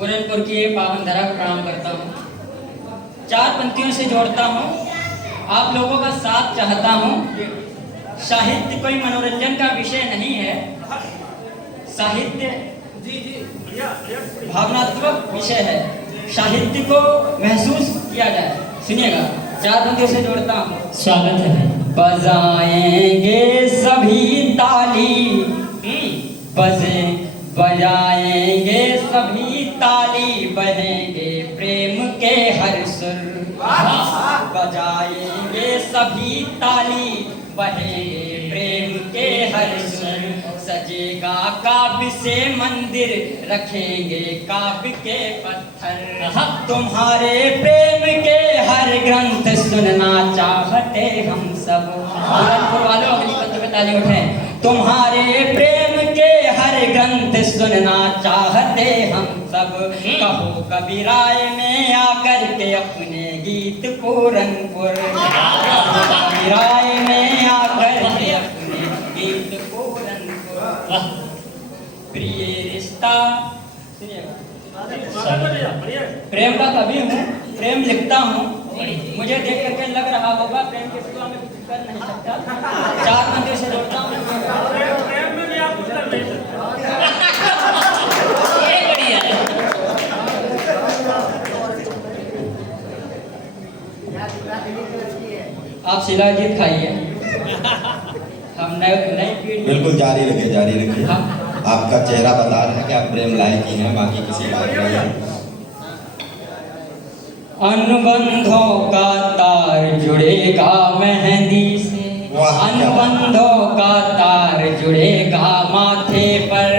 पूरनपुर की पावन धरा को प्रणाम करता हूँ। 4 पंक्तियों से जोड़ता हूँ, आप लोगों का साथ चाहता हूँ। साहित्य कोई मनोरंजन का विषय नहीं है, साहित्य भावनात्मक विषय है। साहित्य को महसूस किया जाए। सुनिएगा, 4 पंक्तियों से जोड़ता हूँ। स्वागत है। बजाएंगे सभी ताली, बजाएंगे सभी ताली, बहेंगे प्रेम के हर सुर। बजाएंगे सभी ताली, बहेंगे प्रेम के हर सुर। सजेगा काव्य से मंदिर, रखेंगे काव्य के पत्थर। तुम्हारे प्रेम के हर ग्रंथ सुनना चाहते हम सब। पूरनपुर वालों अगली पंक्ति पे ताली उठाएं। तुम्हारे प्रेम के हर ग्रंथ सुनना चाहते हम सब। कहो कभी राय में आकर के अपने गीत पूरनपुर। कभी राय में आकर के अपने गीत पूरनपुर। प्रिय रिश्ता, प्रेम का कवि हूँ, प्रेम लिखता हूँ। मुझे देख करके लग रहा होगा प्रेम के सिवा मैं कुछ कर नहीं सकता। 4 पंक्तियों से जोड़ता हूँ। आप शिलाजीत खाइए, हम नई पीढ़ी। बिल्कुल जारी रखिए। आपका चेहरा बता रहा है कि आप प्रेम लायक ही हैं, बाकी किसी लायक नहीं है। अनुबंधों का तार जुड़ेगा मेहंदी से, अनुबंधों का तार जुड़ेगा माथे पर।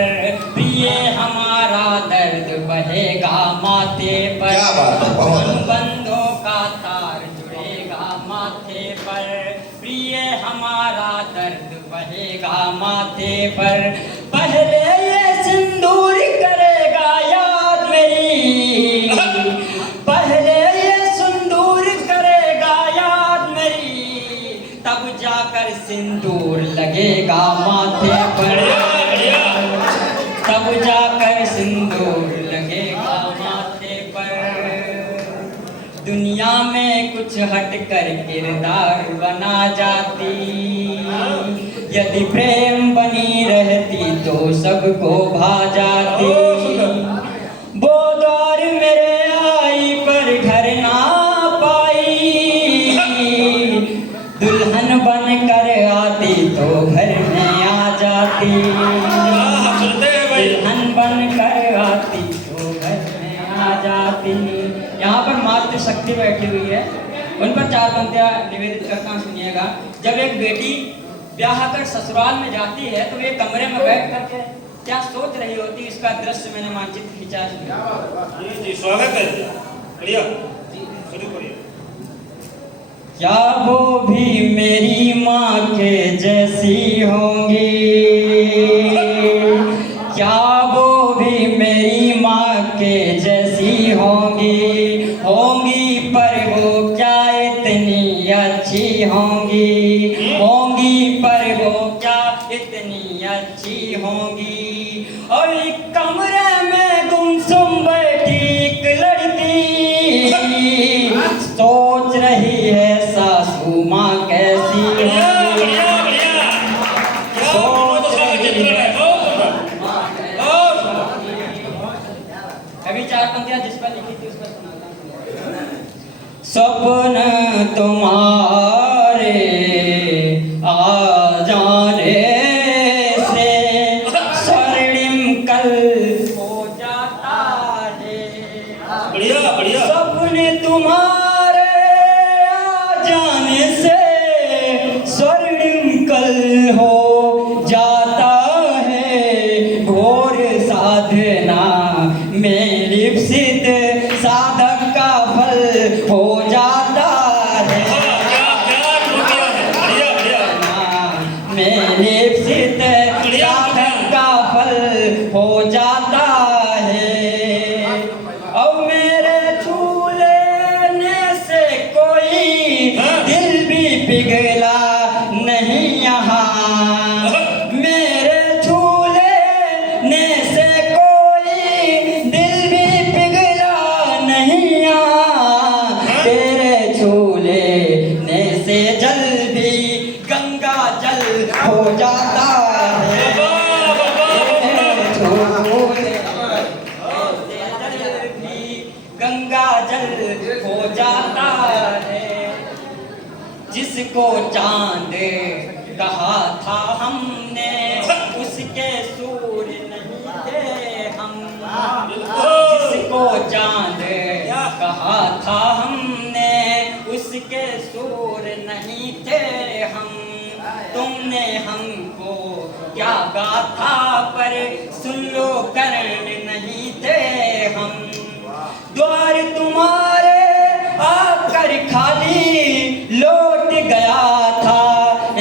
प्रिय हमारा दर्द बहेगा माथे पर। क्या बात है, बहुत अनुबंधों का तार जुड़ेगा माथे पर। प्रिय हमारा दर्द बहेगा माथे पर। पहले ये सिंदूर करेगा याद मेरी, पहले ये सिंदूर करेगा याद मेरी, तब जाकर सिंदूर लगेगा माथे पर। तब जाकर सिंदूर लगेगा माथे पर। दुनिया में कुछ हटकर किरदार बना जाती, यदि प्रेम बनी रहती तो सबको भा जाती। वो द्वार मेरे आई पर घर ना पाई, दुल्हन बन कर आती तो घर में आ जाती। दुल्हन बन कर आती तो घर में आ जाती। यहाँ पर मातृ शक्ति बैठी हुई है, उन पर 4 पंक्तियाँ निवेदित करता हूँ, सुनिएगा। जब एक बेटी ब्याह कर ससुराल में जाती है तो वे कमरे में बैठ करके क्या सोच रही होती, इसका दृश्य मैंने मानचित्र खींचा है। जी स्वागत है, बढ़िया, शुरू करिए। क्या वो भी मेरी माँ के जैसी होंगी, क्या वो भी मेरी माँ के जैसी होंगी, होंगी पर वो क्या इतनी अच्छी होंगी, होंगी पर वो क्या इतनी अच्छी होंगी। और एक कमरे में गुमसुम बैठी एक लड़की, सोच रही है सासू माँ कैसी होंगी, सोच रही है। अभी 4 पंक्तियाँ जिस पर लिखी थी उस पर सुनाता हूँ। सपन तुम्हारे आ जाने से स्वर्णिम कल हो जाता है। बढ़िया बढ़िया। सपने तुम्हारे आ जाने से स्वर्णिम कल हो जाता है। घोर साधना में लिप्सित साधक का फल हो जाता है। में लिप्सित साधक का फल हो जाता है। और मेरे छू लेने से कोई दिल भी पिघला नहीं यहाँ, मेरे छू लेने से कोई दिल भी जिसको चांद कहा था हमने, उसके सूर नहीं थे हम। जिसको चांद कहा था हमने, उसके सूर नहीं थे हम। तुमने हमको क्या गाथा पर सुन लो कर्ण नहीं थे हम। द्वार तुम्हारे आकर खाली लौट गया था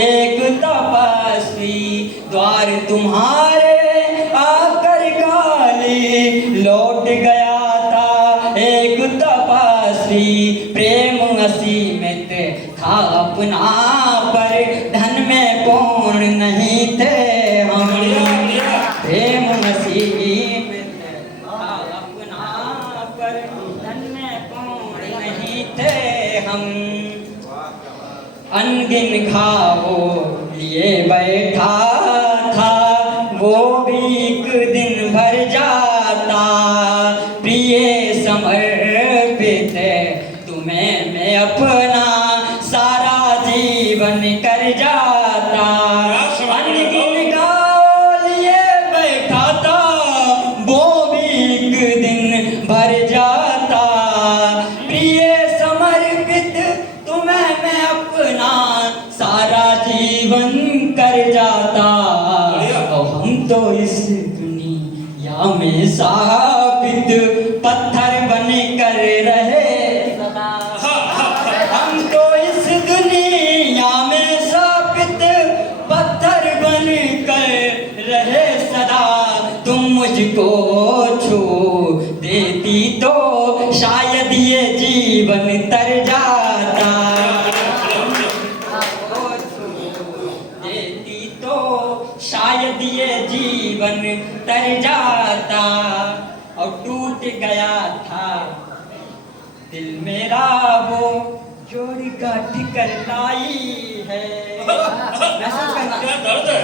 एक तपस्वी। द्वार तुम्हारे आकर खाली लौट गया था एक तपस्वी। प्रेम असीमित था अपना पर धन में पूर्ण नहीं थे हम। प्रेम असीमित था अपना पर धन में पूर्ण नहीं थे हम। अनगिन घावों लिए बैठा था वो भी एक दिन भर जाता। प्रिय समर्पित तुम्हें मैं अपना सारा जीवन कर जाता। अनगिन घावों लिए बैठा था वो भी एक दिन भर जाता। प्रिय समर्पित तुम्हें मैं अपना सारा जीवन कर जाता। और हम तो इस दुनिया में साबित पत्थर बन कर रहे सदा। हम तो इस दुनिया में साबित पत्थर बन कर रहे सदा। तुम मुझको छू देती तो शायद ये जीवन तर जाता। देती तो शायद ये जीवन तर जाता। और टूट गया था दिल मेरा वो जोड़ी गांठ कर लाई है। महसूस करना। क्या दर्द है?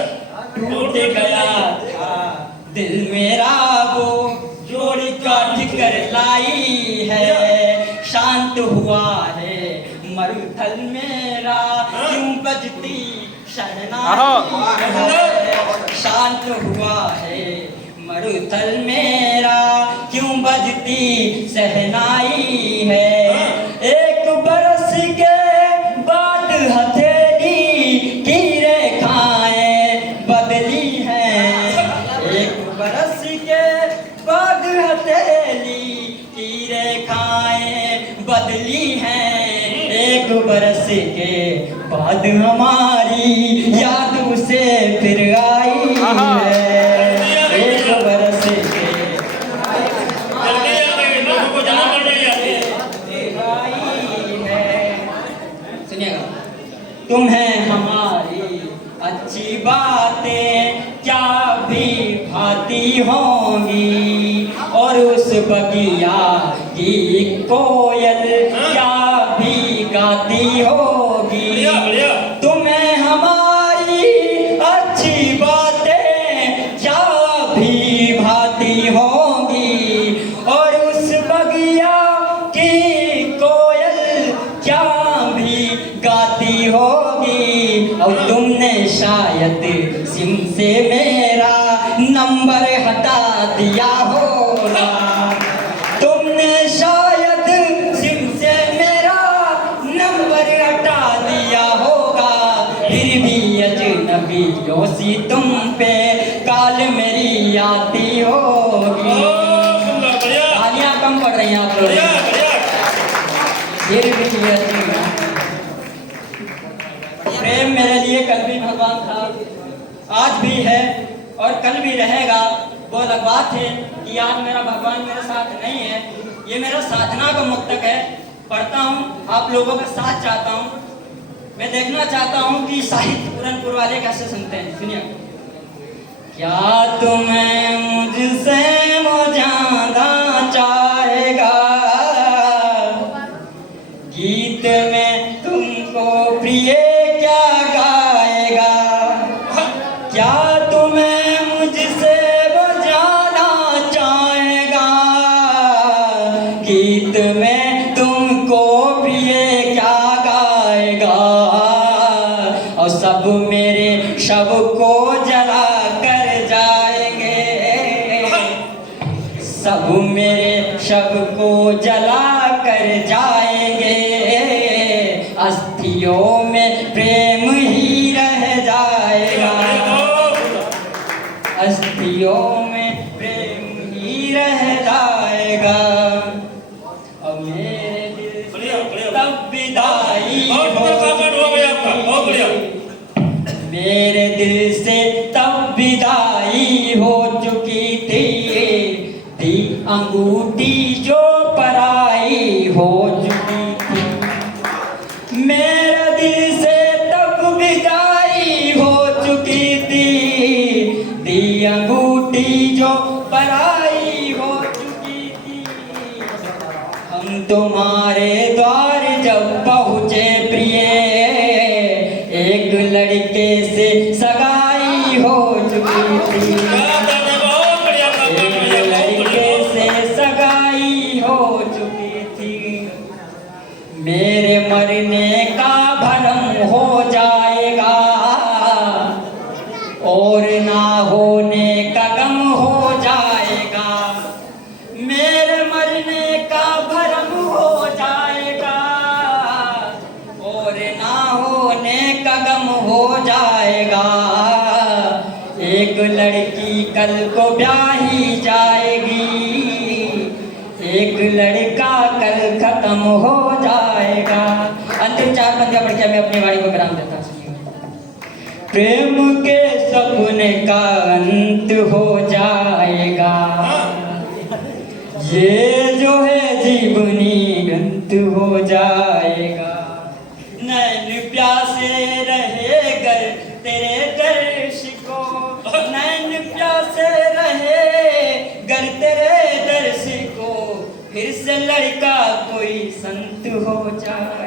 टूट गया था दिल मेरा वो जोड़ी गांठ कर लाई है। शांत हुआ है मरुथल मेरा क्यों बजती शहनाई है। शांत हुआ है मरुथल मेरा क्यों बजती शहनाई है। एक बरस के बाद हथेली की रेखाएं बदली हैं। एक बरस के बाद हथेली की रेखाएं बदली हैं। एक बरस के बाद हमारी याद उसे फिर आई है। एक बरस के जल्दी आ गए, लोगों को जमा कर रही है। आई है। सुनिएगा। तुम्हें हमारी अच्छी बातें क्या भी भाती होंगी, और उस बगिया की कोयल क्या भी गाती होगी। बढ़िया। तुम्हें हमारी अच्छी बातें क्या भी भाती होंगी, और उस बगिया की कोयल क्या भी गाती होगी। और तुमने शायद सिम से मेरा नंबर हटा दिया होगा। तुमने शायद सिम से मेरा नंबर हटा दिया होगा। फिर भी अजनबियों सी तुम पे काल मेरी आती होगी। बढ़िया। तालियां कम पड़ रही हैं आप लोग। बढ़िया बढ़िया। फिर भी प्रेम मेरे लिए कल भी भगवान था, आज भी है और कल भी रहेगा। वो अलग बात है कि आज मेरा भगवान मेरे साथ नहीं है। ये मेरा साधना का मुक्तक है। पढ़ता हूँ, आप लोगों का साथ चाहता हूँ। मैं देखना चाहता हूँ कि साहित्य पूरनपुर वाले कैसे सुनते हैं। सुनिए। क्या तुम्हें मुझसे वो ज्यादा चाहेगा, गीत में तुमको प्रिय क्या गाएगा। क्या तुम्हें मुझसे वो ज्यादा चाहेगा, गीत में तुमको प्रिय क्या गाएगा। सब मेरे शव को जला कर जाएंगे, अस्थियों में प्रेम ही रह जाएगा, अस्थियों में प्रेम ही रह जाएगा। और मेरे दिल से तब विदाई मेरे दिल से तब विदाई हो चुकी थी अंगूठी जो पराई हो चुकी थी। मेरे दिल से तब विदाई हो चुकी थी अंगूठी जो पराई हो चुकी थी। हम तुम्हारे द्वार जब पहुँचे प्रिय, एक लड़के से सगाई हो चुकी थी, एक लड़के से सगाई हो चुकी थी। मेरे मरने का भरम हो जाएगा और ना होने का गम हो जाएगा, मेरे मरने का भरम हो जाएगा और ना होने का गम हो जाएगा। एक लड़की कल को ब्याही जाएगी, एक लड़का कल खत्म हो जाएगा। अंतिम 4 पंक्तियां पढ़ के मैं अपनी वाणी को विराम देता हूं। प्रेम के सपने का अंत हो जाएगा, ये जो है जीवनी अंत हो जाएगा। नैन प्यासे रहे गर तेरे दर्श को, नैन प्यासे रहे गर तेरे दर्श को, फिर से लड़का कोई संत हो जाए।